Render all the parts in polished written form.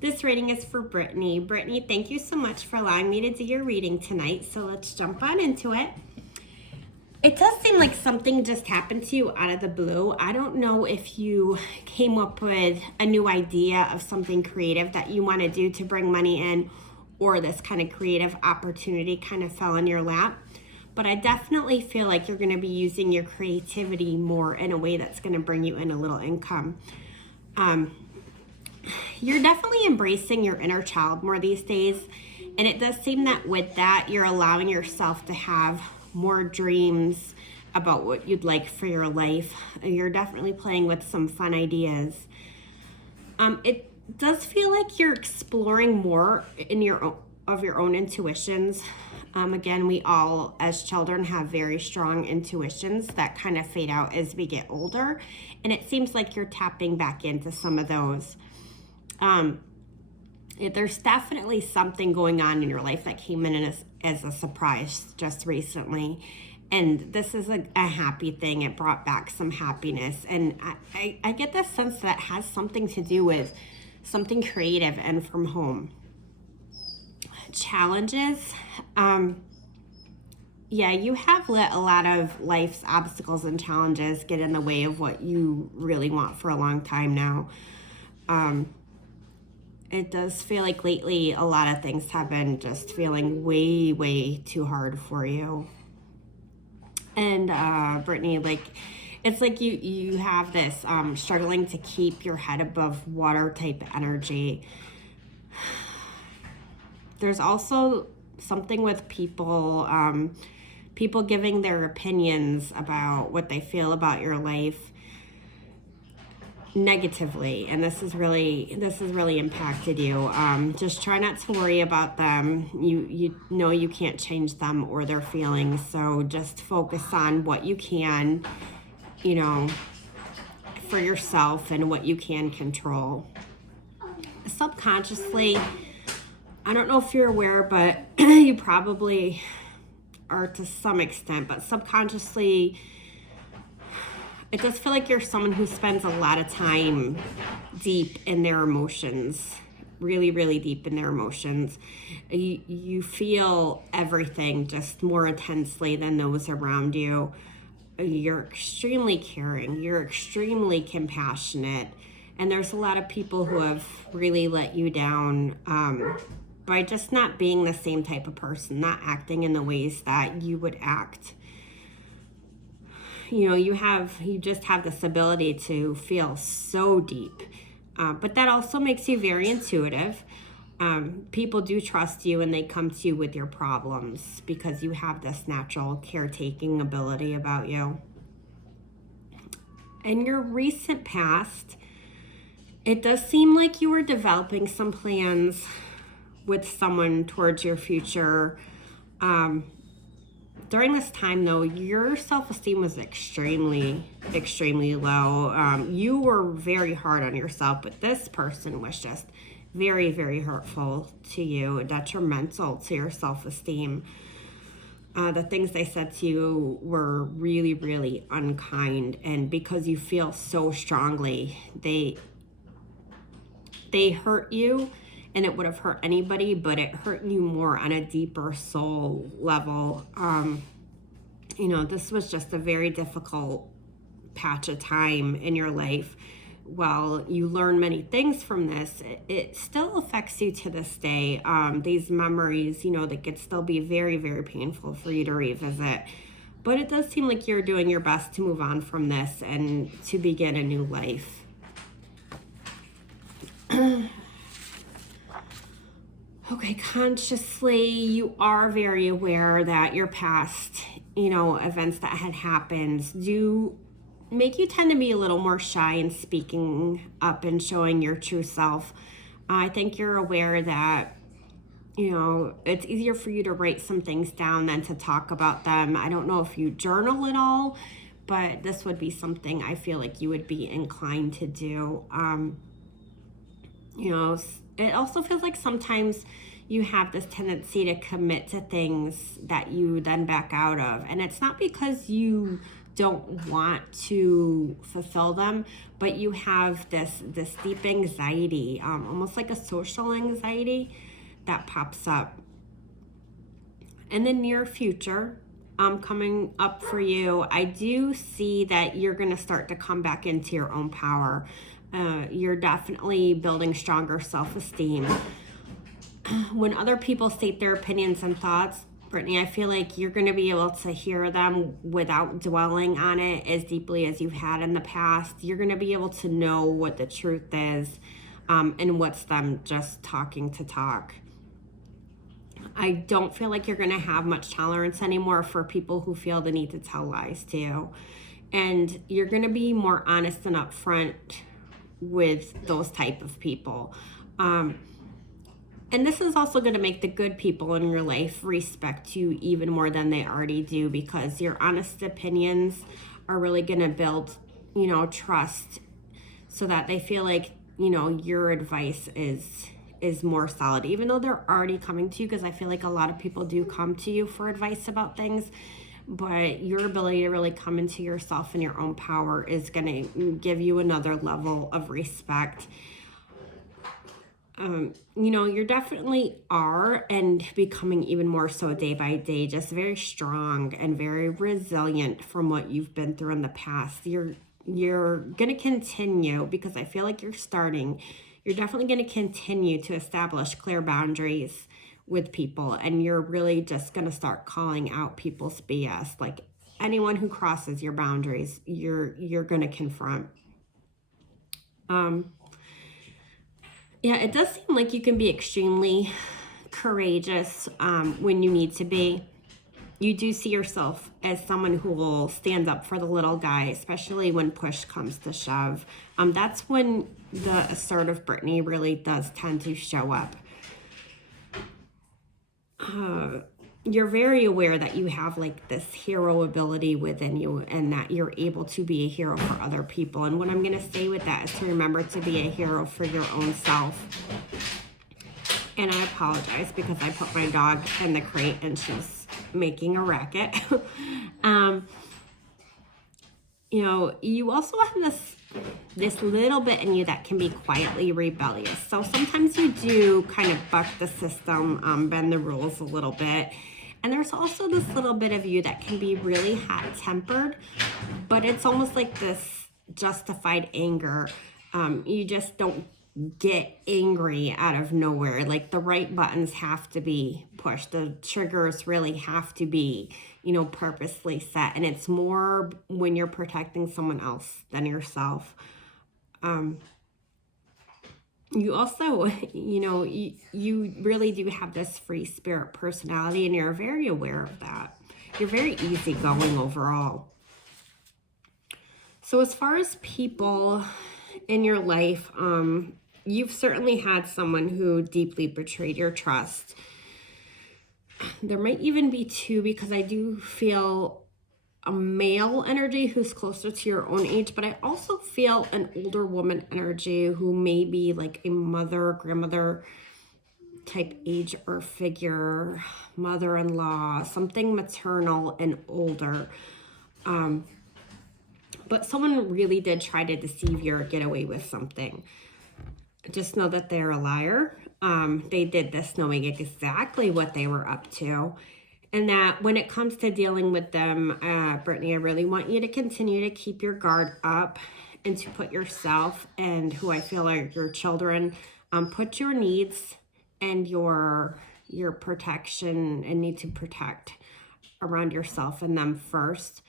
This reading is for Brittany. Brittany, thank you so much for allowing me to do your reading tonight. So let's jump on into it. It does seem like something just happened to you out of the blue. I don't know if you came up with a new idea of something creative that you want to do to bring money in, or this kind of creative opportunity kind of fell in your lap. But I definitely feel like you're going to be using your creativity more in a way that's going to bring you in a little income. You're definitely embracing your inner child more these days. And it does seem that with that, you're allowing yourself to have more dreams about what you'd like for your life. You're definitely playing with some fun ideas. It does feel like you're exploring more in your own intuitions. Again, we all as children have very strong intuitions that kind of fade out as we get older, and it seems like you're tapping back into some of those. There's definitely something going on in your life that came in as a surprise just recently. And this is a happy thing. It brought back some happiness. And I get this sense that has something to do with something creative and from home. Challenges. You have let a lot of life's obstacles and challenges get in the way of what you really want for a long time now. It does feel like lately a lot of things have been just feeling way, way too hard for you. And Brittany, it's like you have this struggling to keep your head above water type energy. There's also something with people giving their opinions about what they feel about your life negatively, and this has really impacted you. Just try not to worry about them. You know you can't change them or their feelings, so just focus on what you can, for yourself and what you can control. Subconsciously, I don't know if you're aware, but you probably are to some extent, but subconsciously it does feel like you're someone who spends a lot of time deep in their emotions, really, really deep in their emotions. You feel everything just more intensely than those around you. You're extremely caring. You're extremely compassionate. And there's a lot of people who have really let you down by just not being the same type of person, not acting in the ways that you would act. You just have this ability to feel so deep, but that also makes you very intuitive. People do trust you and they come to you with your problems because you have this natural caretaking ability about you. In your recent past, it does seem like you were developing some plans with someone towards your future. During this time, though, your self-esteem was extremely, extremely low. You were very hard on yourself, but this person was just very, very hurtful to you, detrimental to your self-esteem. The things they said to you were really, really unkind, and because you feel so strongly, they hurt you. And it would have hurt anybody, but it hurt you more on a deeper soul level. This was just a very difficult patch of time in your life. While you learn many things from this, it still affects you to this day. These memories, they could still be very, very painful for you to revisit. But it does seem like you're doing your best to move on from this and to begin a new life. Okay, consciously, you are very aware that your past, events that had happened do make you tend to be a little more shy in speaking up and showing your true self. I think you're aware that, it's easier for you to write some things down than to talk about them. I don't know if you journal at all, but this would be something I feel like you would be inclined to do. It also feels like sometimes you have this tendency to commit to things that you then back out of. And it's not because you don't want to fulfill them, but you have this deep anxiety, almost like a social anxiety that pops up. In the near future, coming up for you, I do see that you're going to start to come back into your own power. You're definitely building stronger self-esteem. When other people state their opinions and thoughts, Britany, I feel like you're going to be able to hear them without dwelling on it as deeply as you've had in the past. You're going to be able to know what the truth is, and what's them just talking to talk. I don't feel like you're going to have much tolerance anymore for people who feel the need to tell lies to you. And you're going to be more honest and upfront with those type of people. And this is also going to make the good people in your life respect you even more than they already do, because your honest opinions are really going to build, trust, so that they feel like, your advice is more solid, even though they're already coming to you, because I feel like a lot of people do come to you for advice about things. But your ability to really come into yourself and your own power is going to give you another level of respect. You definitely are, and becoming even more so day by day, just very strong and very resilient from what you've been through in the past. You're going to continue, because I feel like you're definitely going to continue to establish clear boundaries with people, and you're really just going to start calling out people's BS. Like, anyone who crosses your boundaries, you're going to confront. Yeah, it does seem like you can be extremely courageous when you need to be. You do see yourself as someone who will stand up for the little guy, especially when push comes to shove. That's when the assertive Britany really does tend to show up. You're very aware that you have like this hero ability within you, and that you're able to be a hero for other people. And what I'm going to say with that is to remember to be a hero for your own self. And I apologize because I put my dog in the crate and she's making a racket. You also have this little bit in you that can be quietly rebellious. So sometimes you do kind of buck the system, bend the rules a little bit. And there's also this little bit of you that can be really hot-tempered, but it's almost like this justified anger. You just don't get angry out of nowhere. Like, the right buttons have to be pushed. The triggers really have to be, purposely set. And it's more when you're protecting someone else than yourself. You also, you really do have this free spirit personality, and you're very aware of that. You're very easygoing overall. So as far as people in your life, you've certainly had someone who deeply betrayed your trust. There might even be two, because I do feel a male energy who's closer to your own age, but I also feel an older woman energy who may be like a mother, grandmother type age or figure, mother-in-law, something maternal and older. But someone really did try to deceive you or get away with something. Just know that they're a liar. They did this knowing exactly what they were up to. And that when it comes to dealing with them, Britany, I really want you to continue to keep your guard up, and to put yourself and who I feel are your children, put your needs and your protection and need to protect around yourself and them first.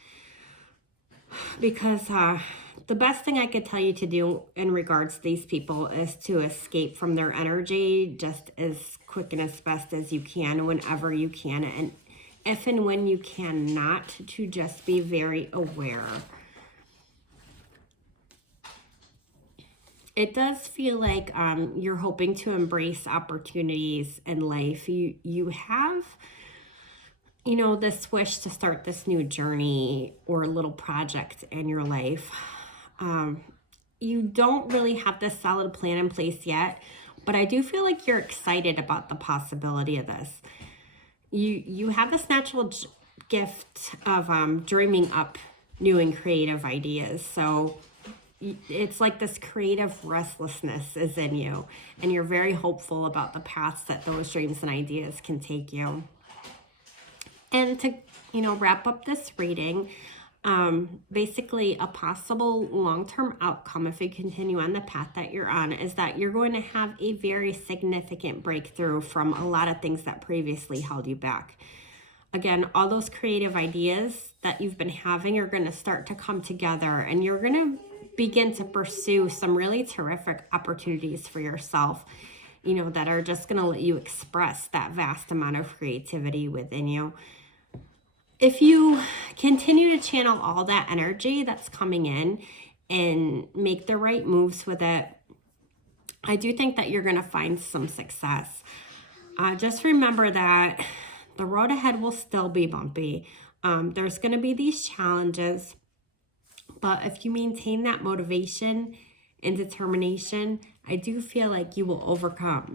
Because the best thing I could tell you to do in regards to these people is to escape from their energy just as quick and as best as you can, whenever you can. And if and when you cannot, to just be very aware. It does feel like you're hoping to embrace opportunities in life. You have, this wish to start this new journey or little project in your life. You don't really have this solid plan in place yet, but I do feel like you're excited about the possibility of this. You have this natural gift of dreaming up new and creative ideas. So it's like this creative restlessness is in you, and you're very hopeful about the paths that those dreams and ideas can take you. And to, wrap up this reading, basically a possible long-term outcome if you continue on the path that you're on is that you're going to have a very significant breakthrough from a lot of things that previously held you back. Again, all those creative ideas that you've been having are going to start to come together, and you're going to begin to pursue some really terrific opportunities for yourself, that are just going to let you express that vast amount of creativity within you. If you continue to channel all that energy that's coming in and make the right moves with it, I do think that you're going to find some success. Just remember that the road ahead will still be bumpy. There's going to be these challenges, but if you maintain that motivation and determination, I do feel like you will overcome.